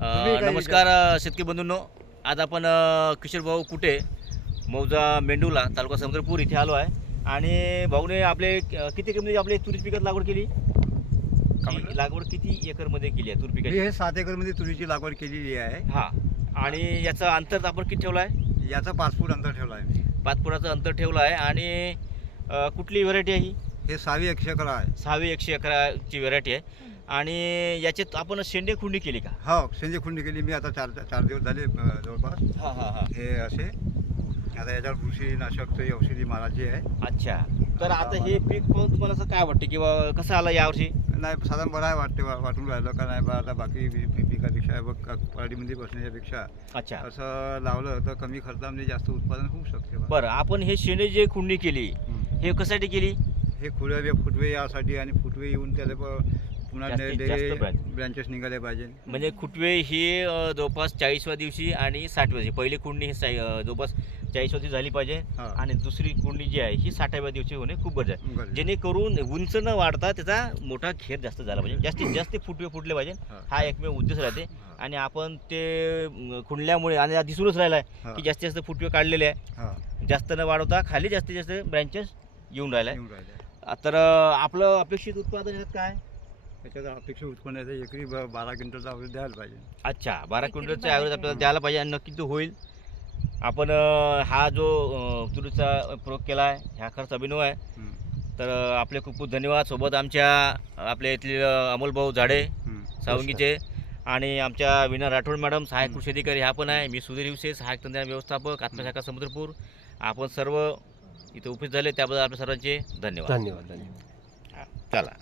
नमस्कार शेतकरी बंधूंनो. आज आपण किशोर भाऊ कुटे मौजा मेंडूला तालुका समुद्रपूर इथे आलो आहे आणि भाऊने आपले किती एकरमध्ये आपले तुरीची पिकात लागवड केली? लागवड किती एकरमध्ये केली आहे तूर मी पिकाची? हे 7 एकरमध्ये तुरीची लागवड केलेली आहे. हां. आणि याचं अंतर आपण किती ठेवलं आहे? याचा 5 फूट अंतर ठेवला आहे मी. 5 फुटाचं अंतर ठेवलं आहे. आणि कुठली व्हरायटी आहे ही? हे 6वी 111 आहे. 6वी 111ची व्हरायटी आहे. आणि याच्यात आपण शेंडे खुंडी केली का? हो, शेंदी खुंडी केली मी आता 4 दिवस झाले जवळपास. हां हां हां. हे असे आता याच्यावर बुरशीनाशकची औषधी मारायची आहे. अच्छा. तर आता हे पीक पाहून तुम्हाला असं काय वाटतं किंवा कसं आलं यावर्षी? नाही साधारण बरं आहे वाटून राहिलं का नाही बा आता बाकी पिकापेक्षा पराठीमध्ये बसण्यापेक्षा अच्छा. असं लावलं तर कमी खर्चामध्ये जास्त उत्पादन होऊ शकते बा. बरं, आपण हे शेंडे जे खुंडी केली हे कशासाठी केली? हे फुटवे यासाठी आणि फुटवे येऊन त्याला पुन्हा जास्तीत जास्त branch. ब्रँचेस निघाले पाहिजे. म्हणजे खुटवे ही जवळपास 40व्या दिवशी आणि 60व्या दिवशी पहिली कुंडी ही जवळपास 40व्या दिवशी झाली पाहिजे. हा. आणि दुसरी कुंडी जी आहे ही 60व्या दिवशी होणे खूप गरज आहे, गरजेचं. जेणेकरून उंच न वाढता त्याचा मोठा घेर जास्त झाला पाहिजे, जास्तीत जास्त फुटवे फुटले पाहिजे. हा. हा एकमेव उद्देश राहते. हा. आणि आपण ते खुंडल्यामुळे आणि दिसूनच राहिला आहे हा. की जास्तीत जास्त फुटवे काढलेले आहे, हा, जास्त न वाढवता खाली जास्तीत जास्त ब्रँचेस येऊन राहिला आहे. येऊन राहिले. तर आपलं अपेक्षित उत्पादन ह्यात काय? त्याच्यात अपेक्षित उत्पन्न आहे एकरी 12 क्विंटलचा औषध द्यायला पाहिजे. अच्छा, 12 क्विंटलचं 12 ॲव्हरेज आपल्याला द्यायला पाहिजे आणि नक्की तो होईल. आपण हा जो तुरीचा प्रयोग केला आहे ह्या खर्च अभिनव आहे. हम्म. तर आपले खूप खूप धन्यवाद. सोबत आमच्या आपल्या इथले अमोल भाऊ झाडे हम्म. सावंगीचे आणि आमच्या विना राठोड मॅडम सहाय्यक कृषी अधिकारी ह्या पण आहे. मी सुधीर हिवसे सहाय्यक तंत्रज्ञान व्यवस्थापक आत्मशाखा समुद्रपूर. आपण सर्व इथे उपस्थित झाले त्याबद्दल आपल्या सर्वांचे धन्यवाद. धन्यवाद. चला.